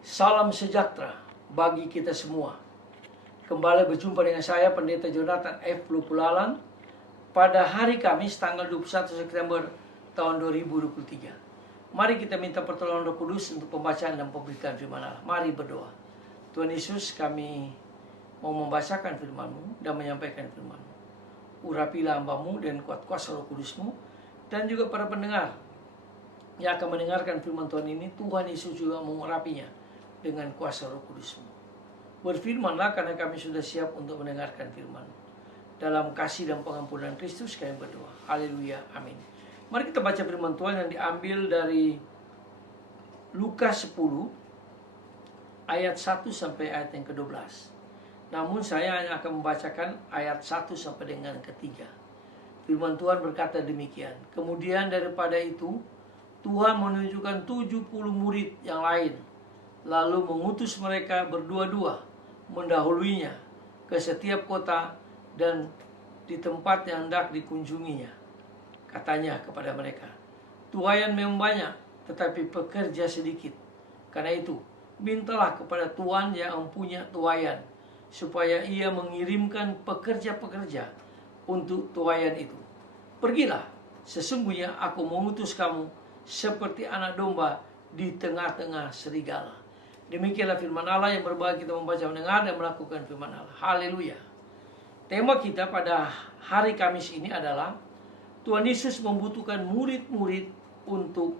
Salam sejahtera bagi kita semua. Kembali berjumpa dengan saya, Pendeta Jonathan F. Lupulalan, pada hari Kamis tanggal 21 September tahun 2023. Mari kita minta pertolongan Roh Kudus untuk pembacaan dan pemberitaan firman Allah. Mari berdoa. Tuhan Yesus, kami mau membacakan firman-Mu dan menyampaikan firman-Mu. Urapilah hamba-Mu dan kuat kuasa Roh Kudus-Mu, dan juga para pendengar yang akan mendengarkan firman Tuhan ini. Tuhan Yesus juga mengurapinya dengan kuasa Roh Kudus-Mu. Berfirmanlah, karena kami sudah siap untuk mendengarkan firman. Dalam kasih dan pengampunan Kristus kami berdoa. Haleluya, amin. Mari kita baca firman Tuhan yang diambil dari Lukas 10 ayat 1 sampai ayat yang ke-12. Namun saya hanya akan membacakan ayat 1 sampai dengan ketiga. Firman Tuhan berkata demikian. Kemudian daripada itu, Tuhan menunjukkan 70 murid yang lain, lalu mengutus mereka berdua-dua mendahuluinya ke setiap kota dan di tempat yang hendak dikunjunginya. Katanya kepada mereka, tuaian memang banyak, tetapi pekerja sedikit. Karena itu, mintalah kepada Tuhan yang mempunyai tuaian, supaya ia mengirimkan pekerja-pekerja untuk tuaian itu. Pergilah, sesungguhnya aku mengutus kamu seperti anak domba di tengah-tengah serigala. Demikianlah firman Allah yang berbagi kita membaca, mendengar, dan melakukan firman Allah. Haleluya. Tema kita pada hari Kamis ini adalah Tuhan Yesus membutuhkan murid-murid untuk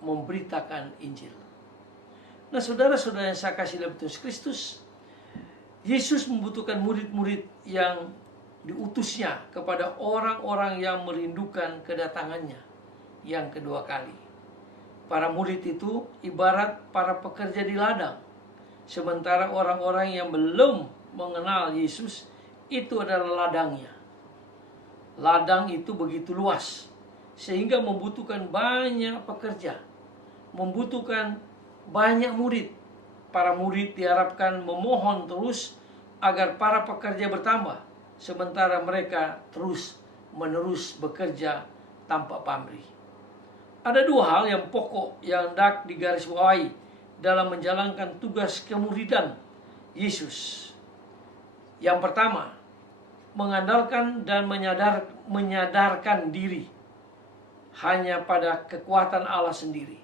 memberitakan Injil. Nah, saudara-saudara yang saya kasih dalam Tuhan Kristus, Yesus membutuhkan murid-murid yang diutusnya kepada orang-orang yang merindukan kedatangannya yang kedua kali. Para murid itu ibarat para pekerja di ladang. Sementara orang-orang yang belum mengenal Yesus, itu adalah ladangnya. Ladang itu begitu luas, sehingga membutuhkan banyak pekerja, membutuhkan banyak murid. Para murid diharapkan memohon terus agar para pekerja bertambah, sementara mereka terus-menerus bekerja tanpa pamrih. Ada dua hal yang pokok yang hendak digarisbawahi dalam menjalankan tugas kemuridan Yesus. Yang pertama, mengandalkan dan menyadarkan diri hanya pada kekuatan Allah sendiri.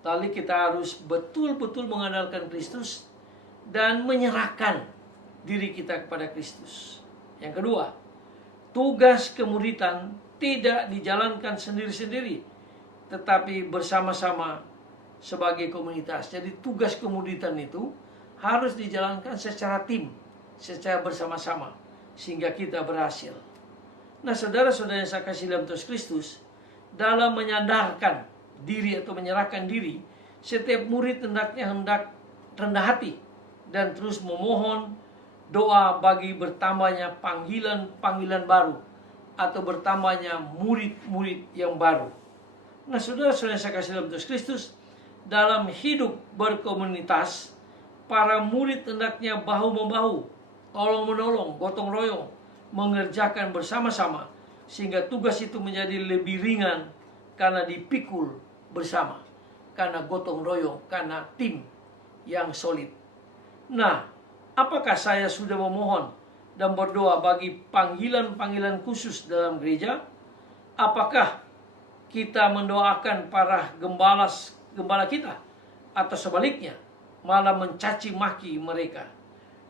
Lalu kita harus betul-betul mengandalkan Kristus dan menyerahkan diri kita kepada Kristus. Yang kedua, tugas kemuridan tidak dijalankan sendiri-sendiri, tetapi bersama-sama sebagai komunitas. Jadi tugas kemuridan itu harus dijalankan secara tim, secara bersama-sama, sehingga kita berhasil. Nah, saudara-saudara yang saya kasih dalam Tuhan Kristus, dalam menyadarkan diri atau menyerahkan diri, setiap murid hendak rendah hati dan terus memohon doa bagi bertambahnya panggilan-panggilan baru atau bertambahnya murid-murid yang baru. Nah, saudara-saudara yang saya kasih dalam Tuhan Kristus, dalam hidup berkomunitas, para murid hendaknya bahu-membahu, tolong-menolong, gotong royong, mengerjakan bersama-sama, sehingga tugas itu menjadi lebih ringan karena dipikul bersama, karena gotong royong, karena tim yang solid. Nah, apakah saya sudah memohon dan berdoa bagi panggilan-panggilan khusus dalam gereja? Apakah kita mendoakan para gembala kita, atau sebaliknya malah mencaci maki mereka?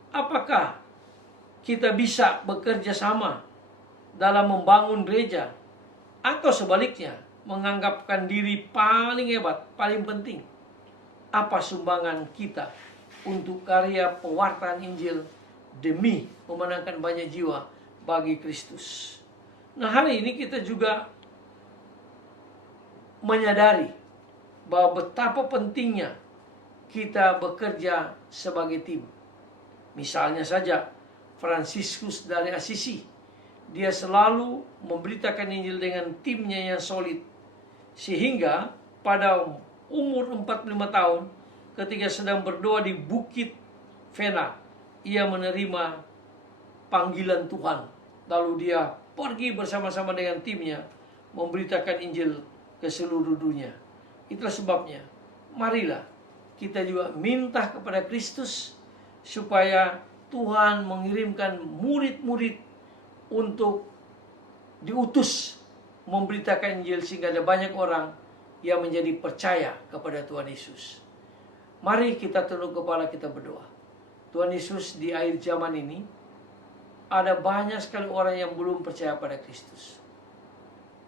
Apakah kita bisa bekerja sama dalam membangun gereja, atau sebaliknya menganggapkan diri paling hebat, paling penting? Apa sumbangan kita untuk karya pewartaan Injil demi memenangkan banyak jiwa bagi Kristus? Nah, hari ini kita juga menyadari bahwa betapa pentingnya kita bekerja sebagai tim. Misalnya saja Fransiskus dari Assisi, dia selalu memberitakan Injil dengan timnya yang solid, sehingga pada umur 45 tahun ketika sedang berdoa di Bukit Vena, ia menerima panggilan Tuhan. Lalu dia pergi bersama-sama dengan timnya memberitakan Injil ke seluruh dunia. Itulah sebabnya, marilah kita juga minta kepada Kristus supaya Tuhan mengirimkan murid-murid untuk diutus memberitakan Injil sehingga ada banyak orang yang menjadi percaya kepada Tuhan Yesus. Mari kita tunduk kepala, kita berdoa. Tuhan Yesus, di akhir zaman ini ada banyak sekali orang yang belum percaya pada Kristus.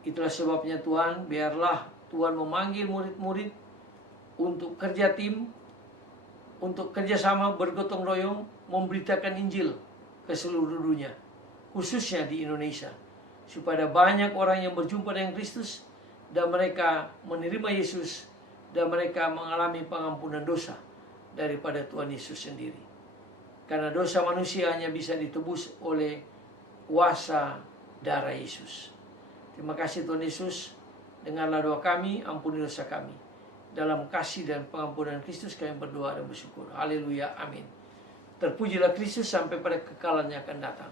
Itulah sebabnya Tuhan, biarlah Tuhan memanggil murid-murid untuk kerja tim, untuk kerjasama bergotong royong memberitakan Injil ke seluruh dunia, khususnya di Indonesia, supaya banyak orang yang berjumpa dengan Kristus dan mereka menerima Yesus dan mereka mengalami pengampunan dosa daripada Tuhan Yesus sendiri. Karena dosa manusia hanya bisa ditebus oleh kuasa darah Yesus. Terima kasih Tuhan Yesus. Dengarlah doa kami, ampuni dosa kami. Dalam kasih dan pengampunan Kristus kami berdoa dan bersyukur. Haleluya, amin. Terpujilah Kristus sampai pada kekalan yang akan datang.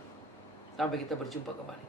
Sampai kita berjumpa kembali.